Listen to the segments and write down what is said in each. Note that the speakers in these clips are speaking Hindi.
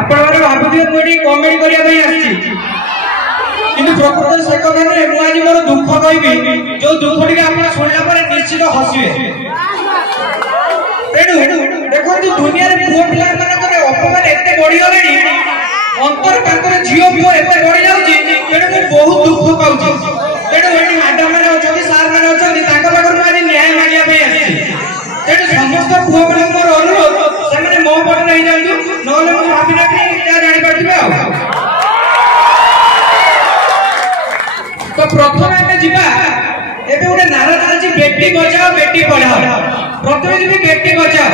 आपण माने भाबुथिबे कोडी कॉमेडी करिया पई आछि किंतु प्रकृत से कथा रे मु आज मोर दुख कहबी जो दुख टिके आपण सुनला पर निश्चित हसिबे तेणु देखो दुनिया रे पुओ पिला मानकर अपमान एते बढ़ी गलेनी अंतर ताकर झियो पुओ एते बढ़ी जाउची तेणु मु बहुत दुख पाउची तेणु एटी मैडम माने अछंती सार माने अछंती ताका पाकर मु आज न्याय मागिया पे आछि तेणु समस्त पुओ माने मोर अनुरोध से माने मो पट नहीं जांतु नले मु भाबी नै या जानि पड़थिबे आ तो प्रथम एमे जिबा एबे उडे नारा चालची बेटी बचाओ बेटी पढ़ाओ प्रथम जिबी बेटी बचाओ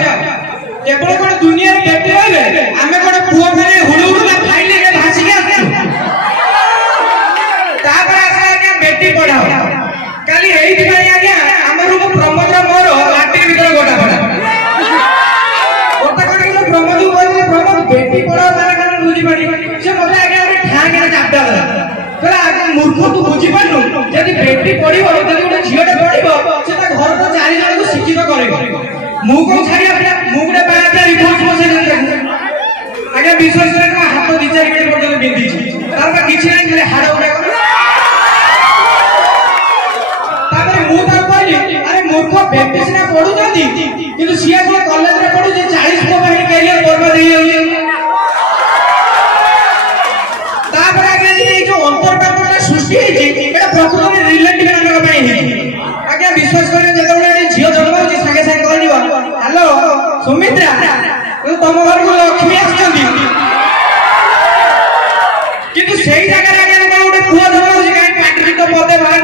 केवल कोन दुनिया रे बेटी होले आमे कोन पुओ माने हुडु हुडु ना फाइले रे भासी के आसु तापर आसे के बेटी पढ़ाओ काली एई दिखाई आज्ञा हमरु को प्रमोद मोर लाठी भीतर गोटा पड़ा ओता कोन प्रमोद को प्रमोद बेटी पढ़ाओ माने कोन बुझी पानी से मते आज्ञा रे ठाके चापटा कहला आज्ञा मूर्ख तू बुझी पानु यदि बेटी पढ़िबो यदि गोटे झियोटे पढ़िबो सेटा घर तो चारि जन को शिक्षित करेबो मु को छाड़ी अपना मु गुडे बाया रिपोर्ट बसे आगे विश्वास करे हाथ दी चारि मिनिट पर्यंत बिंदी तार का किछि नै खाली हाड़ उडा तापर मु ता कहली अरे मूर्ख बेटी सिना पढु जदी किंतु सिया को कॉलेज रे पढु जे 40 को बाहर कैरियर बर्बाद हो जाउची तापर आगे जे जो अंतर्गत सृष्टि है एटा प्रकृत में रिलेटिव नंबर पई है आगे विश्वास करे जेतबे झियो जन्म होची संगे संगे कहलिबा हेलो सुमित्रा तू तम घर को लक्ष्मी आछंती किंतु सेही जगह आगे गोटे पुआ जन्म होची काई पाटरी को पदे बाहर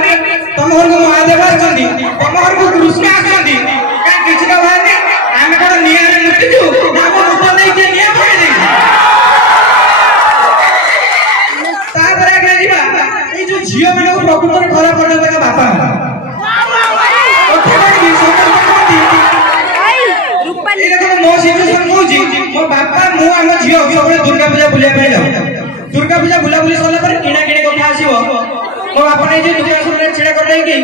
तम घर को महादेव आछंती तम घर को कृष्ण आछंती काई किछि का बाहर आमे कोन निया रे मुक्ति छु ना को रूप नै के निया बाहर दे तापर आगे जिबा ए जो झियो माने प्रकृत में खराब पड़े का बापा मोर बापा मु आम झियो सब दुर्गा पूजा बुलिया पे जाऊ दुर्गा पूजा बुला बुली सरला पर किना किने कथा आसीबो मो बापा ने जे दुर्गा सुने छेड़ा कर दे कि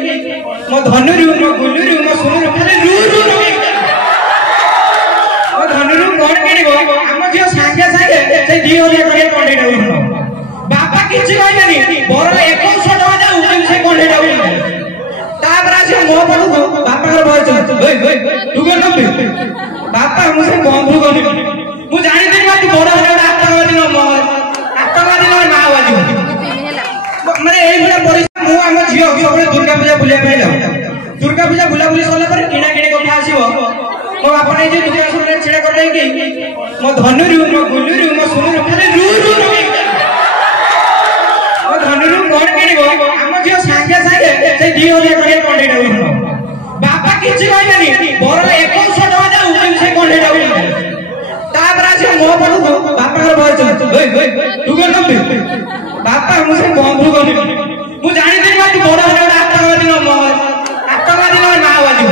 मो धनुरु मो गुलुरु मो सुनुरु खाली रू रू मो धनुरु कोन किनिबो आम झियो सांगे सांगे से 2000 करिया पंडित डाउ बापा किछि कहलानी बड़ 2100 टका जाऊ से पंडित डाउ तापर आसी मो पडु बापा घर बयस ओय ओय तू के नबे बापा मुझे बंधु गनी मु जानि दे बात बड़ बड़ आतंकवादी न माओवादी माने एई बड़ा परिस्थिति मु हम झियो सब दुर्गा पूजा बुलिया पे जाऊ दुर्गा पूजा बुला बुली सरला पर किना किने कथा आसीबो मो बापा ने जे दुर्गा सुने छेड़ा कर दे कि मो धनुरु मो गुलुरु मो सुनुरु खाली रू रू मो धनुरु कोन किनिबो हम झियो सांगे सांगे से 2000 करिया पंडित डाउ बापा किछि कहलानी बड़ 2100 टका जाऊ से पंडित डाउ तापर आसी मो पडु बापा घर बयस ओय ओय तू के नबे बापा मुझे बंधु गनी मु जानि दे बात बड़ बड़ आतंकवादी न माओवादी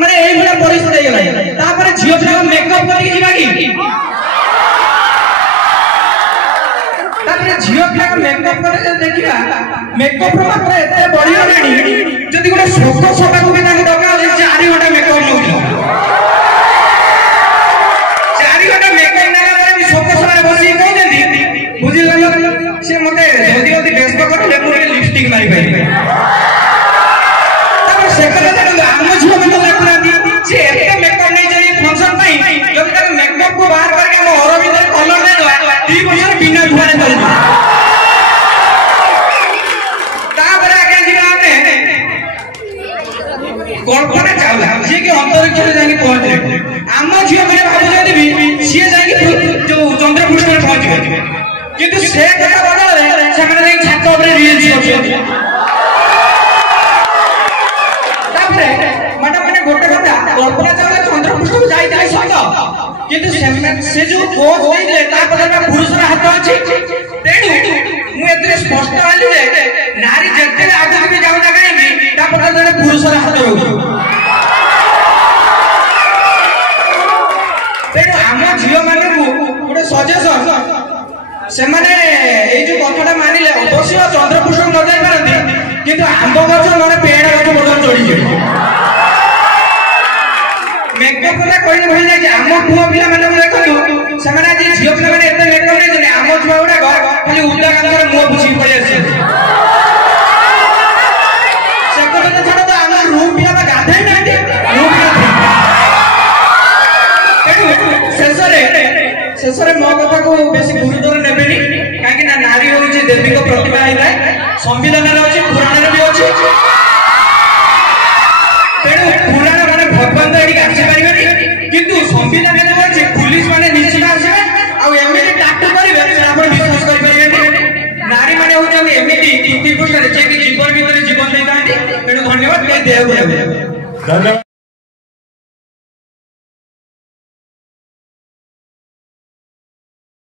माने एई बड़ा परिस्थिति गेला तापर झियो पिला मेकअप करि जिबा की तापर झियो पिला मेकअप करे देखिबा मेकअप रो मात्रा एते बढ़ी गलानी जदी गोटे शोक सभा को भी ताके डका 4 घंटा मेकअप नउथि 4 घंटा मेकअप नाला पर भी शोक सभा रे बसी कहि देंदी बुझि गलो से मते जल्दी जल्दी व्यस्त करले पूरे लिपस्टिक मारी पाई तापर से करे आम झियो में देखना दी से एते मेकअप नहीं जाई फंक्शन पाई जब तक मेकअप को बाहर करके हम और भी कलर दे दो 2 वर्ष बिना धुआं चल तापर आगे जिबा कल्पना चावला जे कि अंतरिक्ष रे जाके पहुंचे आम झियो में भाबु भी सी जाके जो चंद्रपृष्ठ में पहुंचे किंतु से कथा बदले से माने छात ऊपर रील्स करछे तापर माने माने गोटे कथा कल्पना चावला चंद्रपृष्ठ को जाई सत किंतु से जो पोज देले तापर पुरुष हाथ अछि तेणु मु एते स्पष्ट आली जे नारी जते आगे भी जाऊ ना कहीं तापर जने पुरुष हाथ रहू तेणु आम झियो माने गोटे सजेशन से माने एई जो कथाटा मानिले अवश्य चंद्रपृष्ठ न जाई पारंती किंतु आंब गछ माने पेड़ गछ बोलन चढ़ी जाई मेकअप का कोई भई जाय आम पुओ पिला माने देखो से ସେମାନେ ଆଜି ଝିଅ ପିଲାମାନେ ଏତେ ମେକଅପ୍ ନେଇଛନ୍ତି, ଆମ ଛୁଆ ଗୁଡାକ ଖାଲି ଉଲ୍ଟା କାନ୍ଦର ମୁହଁ ବୁଝିକି ପଳେଇ ଆସିଛନ୍ତି। ସେ କଥା ଛାଡ ତ, ଆମ ରୁମ୍ ପିଲା ବା ଗାଧେଇ ନାହାନ୍ତି। ଶେଷରେ ମୋ କଥାକୁ ବେଶୀ ଗୁରୁତ୍ୱ ନେବେନି, କାହିଁକି ନା ନାରୀ ହଉଛି ଦେବୀଙ୍କ ପ୍ରତିମା ହେଇଥାଏ, ସମ୍ବିଧାନରେ ଅଛି, ପୁରାଣରେ ବି ଅଛି। ତେଣୁ ପୁରାଣ ମାନେ ଭଗବାନ ତ ଏଠିକି ଆସିପାରିବେନି, କିନ୍ତୁ ସମ୍ବିଧାନରେ ଅଛି ପୁଲିସ ମାନେ ନିଶ୍ଚିତ ଆସିବେ, ଆଉ ଏମିତି ଟାଟୁ କରିବେ ଆପଣ ବିଶ୍ୱାସ କରିପାରିବେନି। ନାରୀ ମାନେ ହଉଛନ୍ତି ଏମିତି କୀର୍ତ୍ତି ପୃଷ୍ଠରେ ଯିଏକି ଜୀବନ ଭିତରେ ଜୀବନ ଦେଇଥାନ୍ତି। ତେଣୁ ଧନ୍ୟବାଦ, ଦେହ